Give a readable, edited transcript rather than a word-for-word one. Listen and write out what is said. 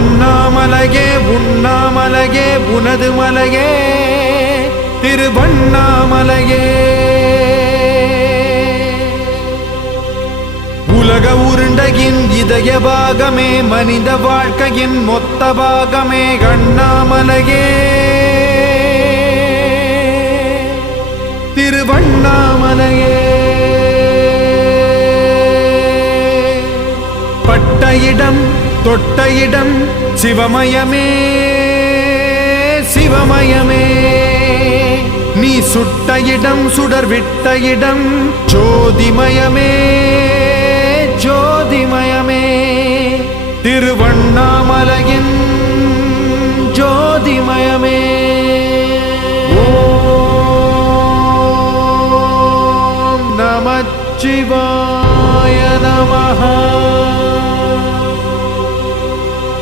அண்ணாமலையே உண்ணாமலையே உனது மலையே திருவண்ணாமலையே. உலக உருண்டையின் இதய பாகமே மனித வாழ்க்கையின் மொத்த பாகமே அண்ணாமலையே திருவண்ணாமலையே. பட்ட இடம் தொட்ட இடம் சிவமயமே சிவமயமே. நீ சுட்ட இடம் சுடர் விட்ட இடம் ஜோதிமயமே ஜோதிமயமே. திருவண்ணாமலை